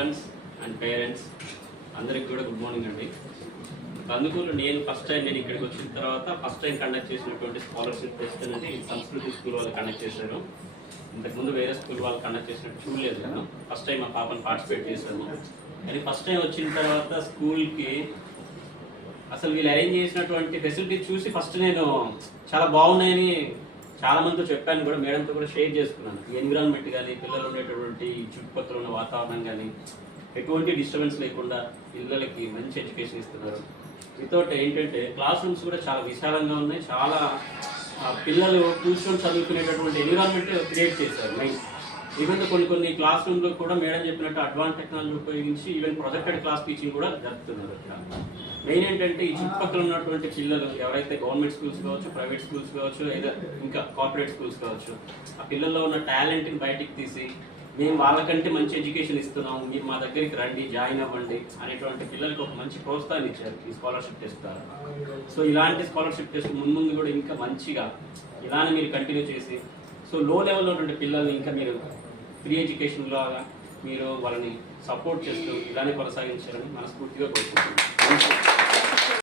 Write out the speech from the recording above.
Students and parents అందరికి కూడా good morning అండి. కందుకూరు నేను ఫస్ట్ టైం ఇక్కడికి వచ్చిన తర్వాత ఫస్ట్ టైం కండక్ట్ చేసినటువంటి స్కాలర్షిప్ టెస్ట్ అనేది సంస్కృతి స్కూల్ వాళ్ళు కండక్ట్ చేశారు. ఇంతకుముందు వేరే స్కూల్ వాళ్ళు కండక్ట్ చేసినట్టు చూడలేదు కదా. ఫస్ట్ టైం మా పాపను పార్టిసిపేట్ చేశాను. కానీ ఫస్ట్ టైం వచ్చిన తర్వాత స్కూల్కి అసలు వీళ్ళు అరేంజ్ చేసినటువంటి ఫెసిలిటీ చూసి ఫస్ట్ నేను చాలా బాగున్నాయని చాలా మందితో చెప్పాను కూడా, మేడంతో కూడా షేర్ చేసుకున్నాను. ఈ ఎన్విరాన్మెంట్ కానీ, పిల్లలు ఉండేటటువంటి చుట్టుపక్కల ఉన్న వాతావరణం కానీ ఎటువంటి డిస్టర్బెన్స్ లేకుండా పిల్లలకి మంచి ఎడ్యుకేషన్ ఇస్తున్నారు. వితౌట్ ఏంటంటే క్లాస్ రూమ్స్ కూడా చాలా విశాలంగా ఉన్నాయి. చాలా పిల్లలు కూర్చొని చదువుకునేటటువంటి ఎన్విరాన్మెంట్ క్రియేట్ చేశారు. ఈవెన్ కొన్ని క్లాస్ రూమ్లో కూడా మేడం చెప్పినట్టు అడ్వాన్స్ టెక్నాలజీ ఉపయోగించి ఈవెన్ ప్రొజెక్టెడ్ క్లాస్ టీచింగ్ కూడా జరుగుతున్నారు. మెయిన్ ఏంటంటే ఈ చుట్టుపక్కల ఉన్నటువంటి పిల్లలు ఎవరైతే గవర్నమెంట్ స్కూల్స్ కావచ్చు, ప్రైవేట్ స్కూల్స్ కావచ్చు, లేదా ఇంకా కార్పొరేట్ స్కూల్స్ కావచ్చు, ఆ పిల్లల్లో ఉన్న టాలెంట్ని బయటికి తీసి మేము వాళ్ళకంటే మంచి ఎడ్యుకేషన్ ఇస్తున్నాము, మీరు మా దగ్గరికి రండి, జాయిన్ అవ్వండి అనేటువంటి పిల్లలకి ఒక మంచి ప్రోత్సాహం ఇచ్చారు ఈ స్కాలర్షిప్ టెస్ట్ ద్వారా. సో ఇలాంటి స్కాలర్షిప్ టెస్ట్ ముందు కూడా ఇంకా మంచిగా ఇలానే మీరు కంటిన్యూ చేసి సో లో లెవెల్లో ఉన్నటువంటి పిల్లల్ని ఇంకా మీరు ఫ్రీ ఎడ్యుకేషన్ లాగా మీరు వాళ్ళని సపోర్ట్ చేస్తూ ఇలానే కొనసాగించాలని మనస్ఫూర్తిగా కోరుకుంటున్నాను.